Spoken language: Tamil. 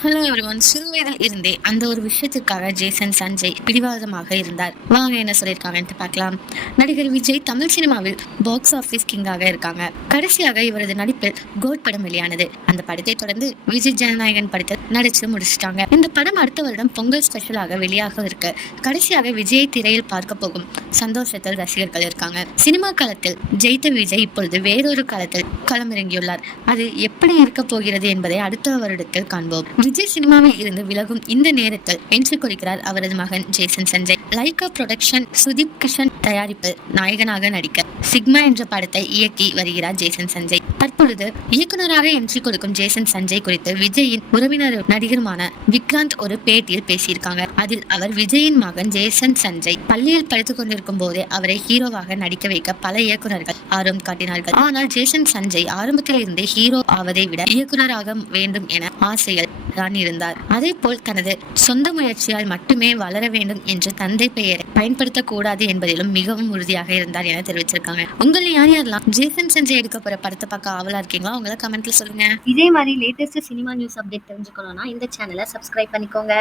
Hello everyone. சிறு வயதில் இருந்தே அந்த ஒரு விஷயத்திற்காக ஜேசன் சஞ்சய் பிடிவாதமாக இருந்தார். வாங்க என்ன சொல்லியிருக்காங்கன்ட்டு பார்க்கலாம். நடிகர் விஜய் தமிழ் சினிமாவில் பாக்ஸ் ஆபீஸ் கிங்காக இருக்காங்க. கடைசியாக இவரது நடிப்பில் கோட் படம் வெளியானது. அந்த படத்தை தொடர்ந்து விஜய் ஜனநாயகன் படத்தை நடிச்சு முடிச்சிட்டாங்க. இந்த படம் அடுத்த வருடம் பொங்கல் ஸ்பெஷலாக வெளியாக இருக்கு. கடைசியாக விஜயை திரையில் பார்க்க போகும் சந்தோஷத்தில் ரசிகர்கள் இருக்காங்க. சினிமா களத்தில் ஜெயித்த விஜய் இப்பொழுது வேறொரு களத்தில் களமிறங்கியுள்ளார். அது எப்படி இருக்க போகிறது என்பதை அடுத்த வருடத்தில் காண்போம். விஜய் சினிமாவில் இருந்து விலகும் இந்த நேரத்தில் வெற்றி கொடுக்கிறார் அவரது மகன் Jason Sanjay. Lyca production Sudeep Kishan தயாரிப்பில் நாயகனாக நடிக்க சிக்மா என்ற படத்தை இயக்கி வருகிறார் ஜேசன் சஞ்சய். தற்பொழுது இயக்குநராக என்ட்ரி கொடுக்கும் ஜேசன் சஞ்சய் குறித்து விஜயின் உறவினர் நடிகருமான விக்ராந்த் ஒரு பேட்டியில் பேசியிருக்காங்க. அதில் அவர் விஜயின் மகன் ஜேசன் சஞ்சய் பள்ளியில் படித்துக் கொண்டிருக்கும் போதே அவரை ஹீரோவாக நடிக்க வைக்க பல இயக்குநர்கள் ஆர்வம் காட்டினார்கள். ஆனால் ஜேசன் சஞ்சய் ஆரம்பத்தில் இருந்தே ஹீரோ ஆவதை விட இயக்குநராக வேண்டும் என ஆசையில் தான் இருந்தார். அதே போல் தனது சொந்த முயற்சியால் மட்டுமே வளர வேண்டும் என்று தந்தை பெயரை பயன்படுத்தக்கூடாது என்பதிலும் மிகவும் உறுதியாக இருந்தார் என தெரிவிச்சிருக்காங்க. உங்களை யாரெல்லாம் ஜேசன் சஞ்சய் எடுக்க போற படத்தை பார்க்க ஆவலா இருக்கீங்களோ அவங்கள கமெண்ட்ல சொல்லுங்க. இதே மாதிரி லேட்டஸ்ட் சினிமா நியூஸ் அப்டேட் தெரிஞ்சுக்கணும்னா இந்த சேனலை சப்ஸ்கிரைப் பண்ணிக்கோங்க.